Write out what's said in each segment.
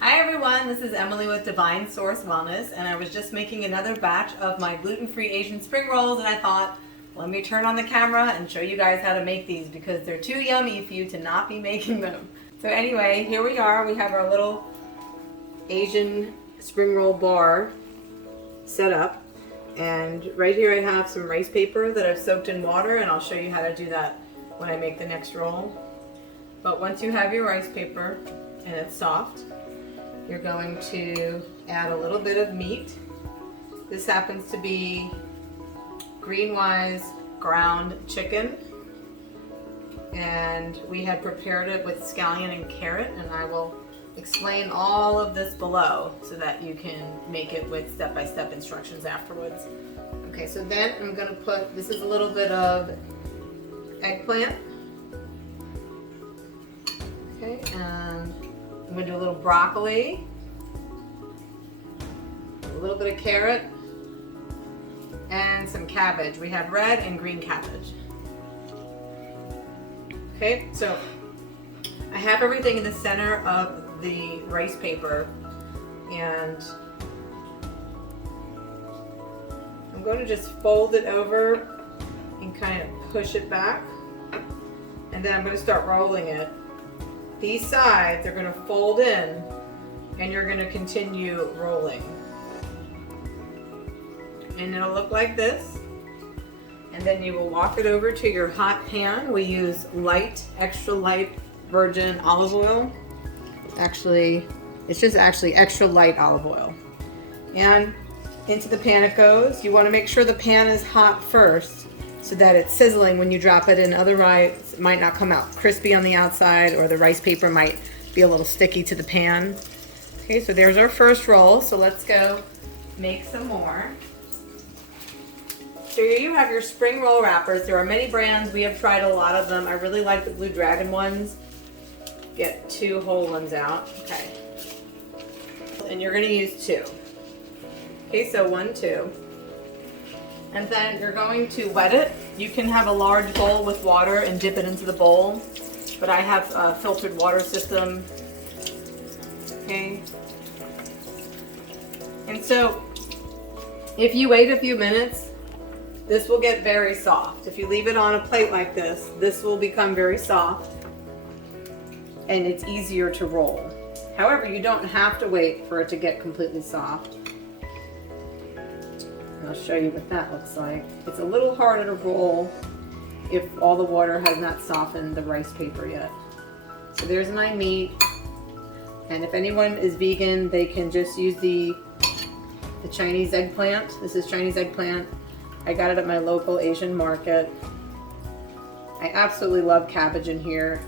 Hi everyone, this is Emily with Divine Source Wellness, and I was just making another batch of my gluten-free Asian spring rolls, and I thought, let me turn on the camera and show you guys how to make these because they're too yummy for you to not be making them. So anyway, here we are. We have our little Asian spring roll bar set up, and right here I have some rice paper that I've soaked in water, and I'll show you how to do that when I make the next roll. But once you have your rice paper and it's soft, you're going to add a little bit of meat. This happens to be Greenwise ground chicken, and we had prepared it with scallion and carrot, and I will explain all of this below so that you can make it with step-by-step instructions afterwards. Okay, so then I'm going to put, this is a little bit of eggplant. Okay, and I'm going to do a little broccoli, a little bit of carrot, and some cabbage. We have red and green cabbage. Okay, so I have everything in the center of the rice paper, and I'm going to just fold it over and kind of push it back, and then I'm going to start rolling it. These sides are going to fold in, and you're going to continue rolling. And it'll look like this. And then you will walk it over to your hot pan. We use light, extra light virgin olive oil. Actually, it's just actually extra light olive oil. And into the pan it goes. You want to make sure the pan is hot first so that it's sizzling when you drop it in. Otherwise, it might not come out crispy on the outside, or the rice paper might be a little sticky to the pan. Okay, so there's our first roll. So let's go make some more. So here you have your spring roll wrappers. There are many brands. We have tried a lot of them. I really like the Blue Dragon ones. Get 2 whole ones out. Okay. And you're going to use 2. Okay, so 1, 2. And then you're going to wet it. You can have a large bowl with water and dip it into the bowl, but I have a filtered water system. Okay. And so if you wait a few minutes, this will get very soft. If you leave it on a plate like this, this will become very soft and it's easier to roll. However, you don't have to wait for it to get completely soft. I'll show you what that looks like. It's a little harder to roll if all the water has not softened the rice paper yet. So there's my meat. And if anyone is vegan, they can just use the Chinese eggplant. This is Chinese eggplant. I got it at my local Asian market. I absolutely love cabbage in here.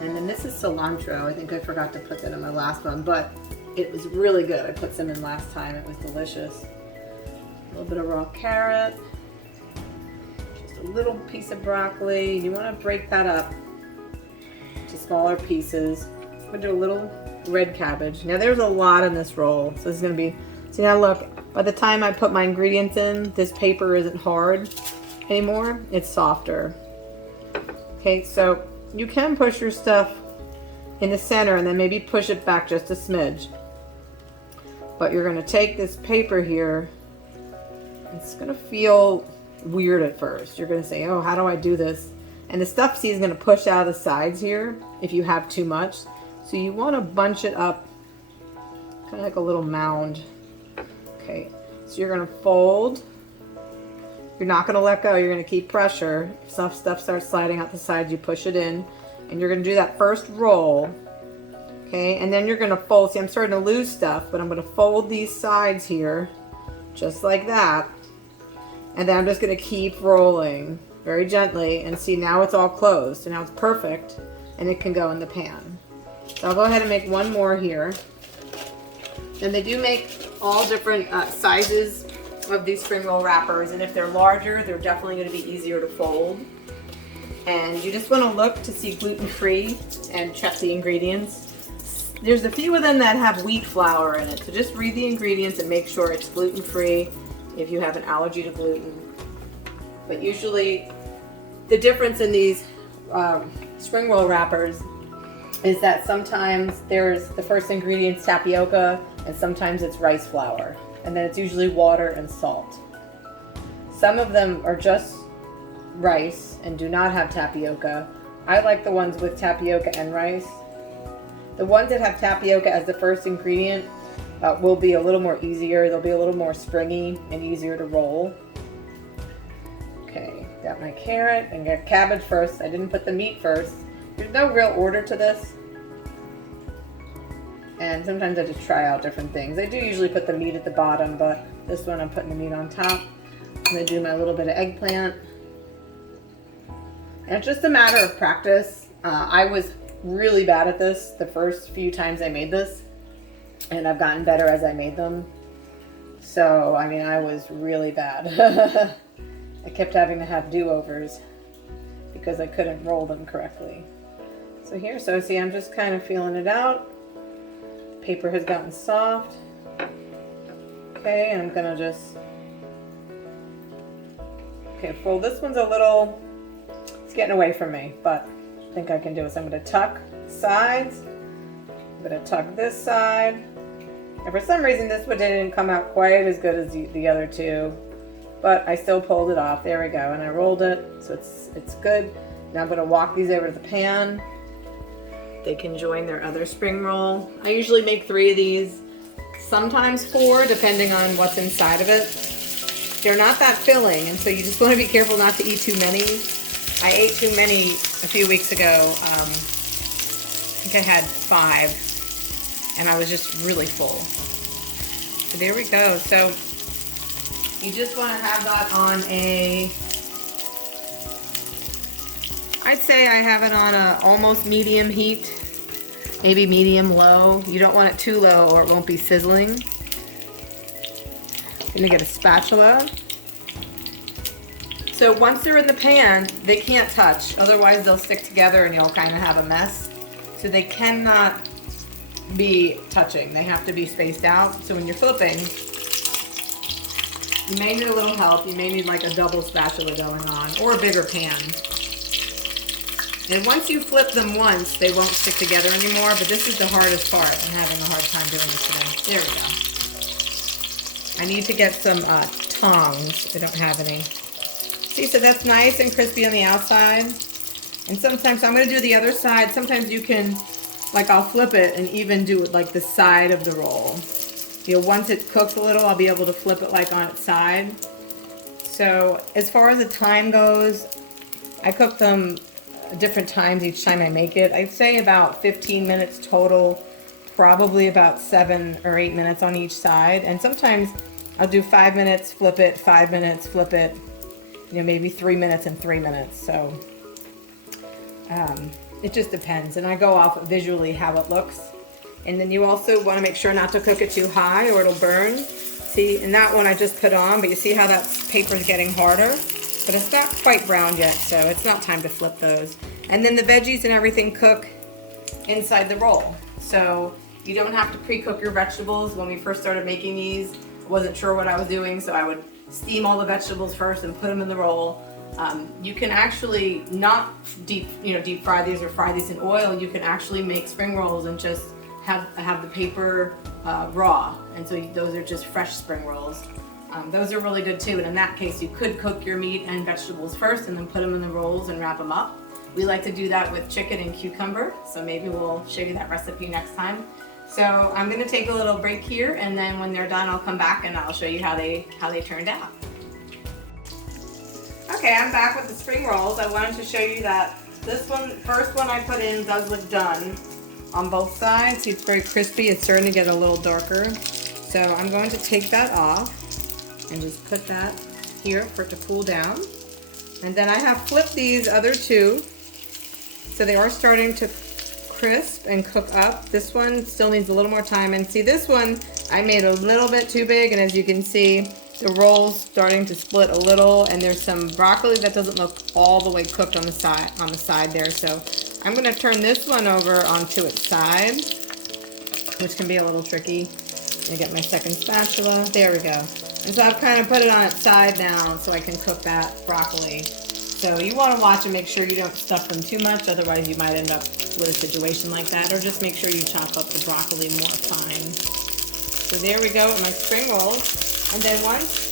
And then this is cilantro. I think I forgot to put that in my last one, but it was really good. I put some in last time. It was delicious. A little bit of raw carrot, just a little piece of broccoli. You want to break that up to smaller pieces. I'm going to do a little red cabbage. Now there's a lot in this roll, so this is going to be, see now look, by the time I put my ingredients in, this paper isn't hard anymore, it's softer. Okay, so you can push your stuff in the center and then maybe push it back just a smidge. But you're going to take this paper here. It's going to feel weird at first. You're going to say, oh, how do I do this? And the stuff, see, is going to push out of the sides here if you have too much. So you want to bunch it up kind of like a little mound. Okay, so you're going to fold. You're not going to let go. You're going to keep pressure. If stuff starts sliding out the sides, you push it in. And you're going to do that first roll. Okay, and then you're going to fold. See, I'm starting to lose stuff, but I'm going to fold these sides here just like that. And then I'm just going to keep rolling very gently, and see, now it's all closed, and now it's perfect, and it can go in the pan. So I'll go ahead and make one more here. And they do make all different sizes of these spring roll wrappers, and if they're larger, they're definitely going to be easier to fold. And you just want to look to see gluten-free and check the ingredients. There's a few of them that have wheat flour in it, so just read the ingredients and make sure it's gluten-free if you have an allergy to gluten. But usually the difference in these spring roll wrappers is that sometimes there's the first ingredient's tapioca and sometimes it's rice flour. And then it's usually water and salt. Some of them are just rice and do not have tapioca. I like the ones with tapioca and rice. The ones that have tapioca as the first ingredient will be a little more easier. They'll be a little more springy and easier to roll. Okay, got my carrot and got cabbage first. I didn't put the meat first. There's no real order to this. And sometimes I just try out different things. I do usually put the meat at the bottom, but this one I'm putting the meat on top. I'm gonna do my little bit of eggplant. And it's just a matter of practice. I was really bad at this the first few times I made this, and I've gotten better as I made them. So, I mean, I was really bad. I kept having to have do-overs because I couldn't roll them correctly. So here, so see, I'm just kind of feeling it out. Paper has gotten soft. Okay, and I'm gonna just, okay, fold. This one's a little, it's getting away from me, but I think I can do it. So I'm gonna tuck sides. I'm gonna tuck this side. And for some reason, this one didn't come out quite as good as the other two, but I still pulled it off. There we go, and I rolled it, so it's good. Now I'm gonna walk these over to the pan. They can join their other spring roll. I usually make 3 of these, sometimes 4, depending on what's inside of it. They're not that filling, and so you just want to be careful not to eat too many. I ate too many a few weeks ago. I think I had 5, and I was just really full. So there we go. So you just want to have that on a, I'd say I have it on a almost medium heat, maybe medium low. You don't want it too low or it won't be sizzling. I'm gonna get a spatula. So once they're in the pan, they can't touch, otherwise they'll stick together and you'll kind of have a mess. So they cannot be touching, they have to be spaced out. So when you're flipping, you may need a little help. You may need like a double spatula going on or a bigger pan. And once you flip them once, they won't stick together anymore, but this is the hardest part. I'm having a hard time doing this today. There we go. I need to get some tongs. I don't have any. See, so that's nice and crispy on the outside. And sometimes, so I'm gonna do the other side. Sometimes you can, like I'll flip it and even do it like the side of the roll. You know, once it cooks a little, I'll be able to flip it like on its side. So as far as the time goes, I cook them different times each time I make it. I'd say about 15 minutes total, probably about 7 or 8 minutes on each side. And sometimes I'll do 5 minutes, flip it, 5 minutes, flip it, you know, maybe 3 minutes and 3 minutes. So it just depends. And I go off visually how it looks. And then you also want to make sure not to cook it too high or it'll burn. See, and that one I just put on, but you see how that paper is getting harder? But it's not quite brown yet, so it's not time to flip those. And then the veggies and everything cook inside the roll. So you don't have to pre-cook your vegetables. When we first started making these, I wasn't sure what I was doing, so I would steam all the vegetables first and put them in the roll. You can actually not deep fry these or fry these in oil. You can actually make spring rolls and just have the paper raw, and so those are just fresh spring rolls. Those are really good too, and in that case you could cook your meat and vegetables first and then put them in the rolls and wrap them up. We like to do that with chicken and cucumber, so maybe we'll show you that recipe next time. So I'm going to take a little break here, and then when they're done I'll come back and I'll show you how they turned out. Okay, I'm back with the spring rolls. I wanted to show you that this one, first one I put in, does look done on both sides. See, it's very crispy. It's starting to get a little darker. So I'm going to take that off and just put that here for it to cool down. And then I have flipped these other two, so they are starting to crisp and cook up. This one still needs a little more time. And see, this one I made a little bit too big, and as you can see, the roll's starting to split a little, and there's some broccoli that doesn't look all the way cooked on the side there. So I'm going to turn this one over onto its side, which can be a little tricky. I'm going to get my second spatula. There we go. And so I've kind of put it on its side now so I can cook that broccoli. So you want to watch and make sure you don't stuff them too much, otherwise you might end up with a situation like that, or just make sure you chop up the broccoli more fine. So there we go with my spring rolls. And then once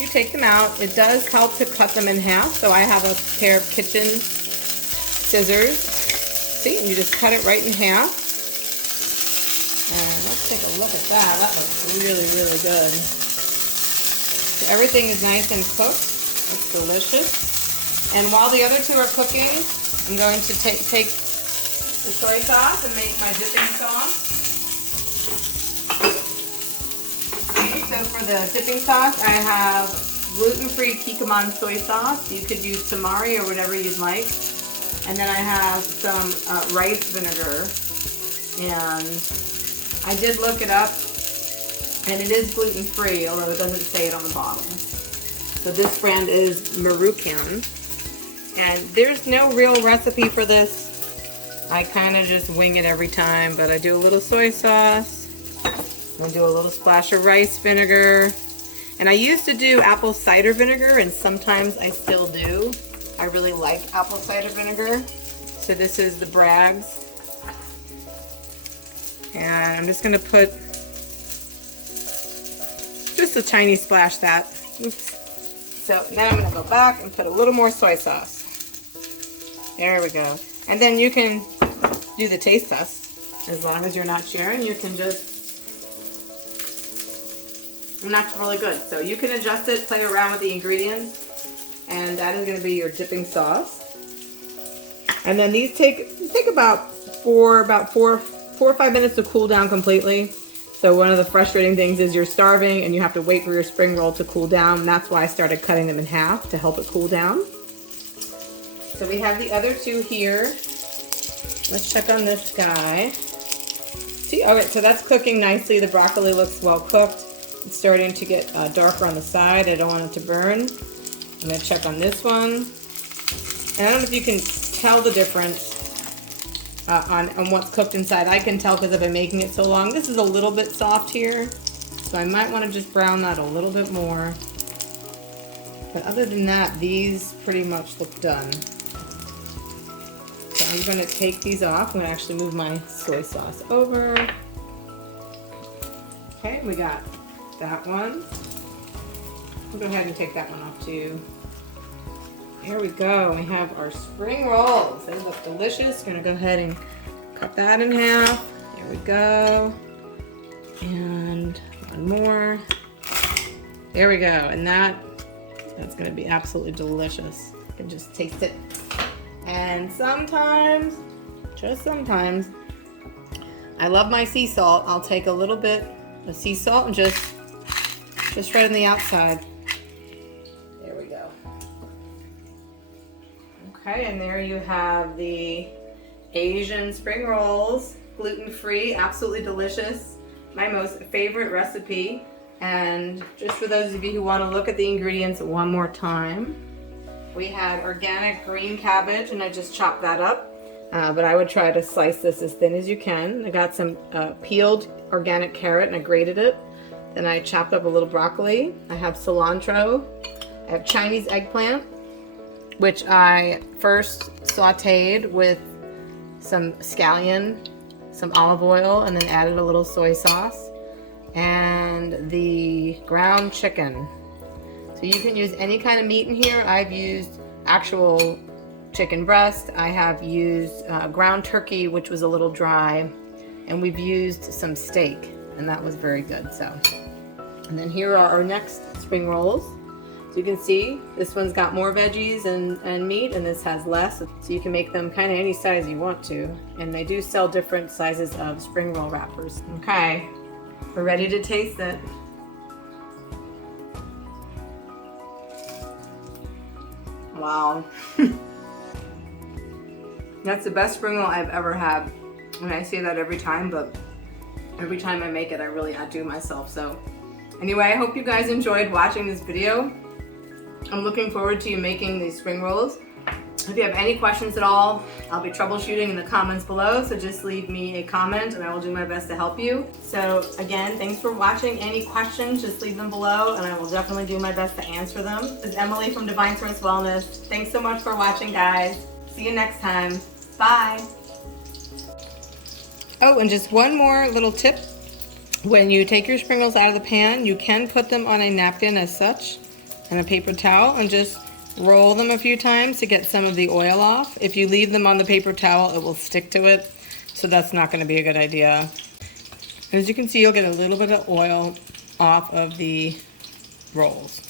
you take them out, it does help to cut them in half. So I have a pair of kitchen scissors. See, and you just cut it right in half. And let's take a look at that. That looks really, really good. So everything is nice and cooked. It's delicious. And while the other two are cooking, I'm going to take the soy sauce and make my dipping sauce. Okay, so for the dipping sauce, I have gluten-free kikkoman soy sauce. You could use tamari or whatever you'd like. And then I have some rice vinegar. And I did look it up, and it is gluten-free, although it doesn't say it on the bottle. So this brand is Marucan, and there's no real recipe for this. I kind of just wing it every time, but I do a little soy sauce, I do a little splash of rice vinegar, and I used to do apple cider vinegar, and sometimes I still do. I really like apple cider vinegar. So this is the Bragg's, and I'm just going to put just a tiny splash that. Oops. So now I'm going to go back and put a little more soy sauce. There we go. And then you can do the taste test. As long as you're not sharing, you can just, and that's really good. So you can adjust it, play around with the ingredients, and that is going to be your dipping sauce. And then these take about four or 5 minutes to cool down completely. So one of the frustrating things is you're starving and you have to wait for your spring roll to cool down. And that's why I started cutting them in half to help it cool down. So we have the other two here. Let's check on this guy. See, okay, so that's cooking nicely. The broccoli looks well cooked. It's starting to get darker on the side. I don't want it to burn. I'm going to check on this one. And I don't know if you can tell the difference on what's cooked inside. I can tell because I've been making it so long. This is a little bit soft here, so I might want to just brown that a little bit more. But other than that, these pretty much look done. So I'm going to take these off. I'm going to actually move my soy sauce over. Okay, we got that one. We'll go ahead and take that one off too. Here we go. We have our spring rolls. They look delicious. Gonna go ahead and cut that in half. There we go. And one more. There we go. And that's gonna be absolutely delicious. You can just taste it. And sometimes, just sometimes, I love my sea salt. I'll take a little bit of sea salt and just right on the outside. Okay, and there you have the Asian spring rolls, gluten-free, absolutely delicious. My most favorite recipe. And just for those of you who want to look at the ingredients one more time, we had organic green cabbage, and I just chopped that up. But I would try to slice this as thin as you can. I got some peeled organic carrot, and I grated it. Then I chopped up a little broccoli. I have cilantro. I have Chinese eggplant, which I first sauteed with some scallion, some olive oil, and then added a little soy sauce, and the ground chicken. So you can use any kind of meat in here. I've used actual chicken breast. I have used ground turkey, which was a little dry, and we've used some steak, and that was very good. So, and then here are our next spring rolls. So you can see this one's got more veggies and meat, and this has less. So you can make them kind of any size you want to. And they do sell different sizes of spring roll wrappers. Okay, we're ready to taste it. Wow. That's the best spring roll I've ever had. And I say that every time, but every time I make it, I really outdo myself. So anyway, I hope you guys enjoyed watching this video. I'm looking forward to you making these spring rolls. If you have any questions at all, I'll be troubleshooting in the comments below, so just leave me a comment and I will do my best to help you. So again, thanks for watching. Any questions, just leave them below and I will definitely do my best to answer them. This is Emily from Divine Source Wellness. Thanks so much for watching, guys. See you next time. Bye. Oh, and just one more little tip. When you take your sprinkles out of the pan, you can put them on a napkin as such and a paper towel and just roll them a few times to get some of the oil off. If you leave them on the paper towel, it will stick to it, so that's not going to be a good idea. As you can see, you'll get a little bit of oil off of the rolls.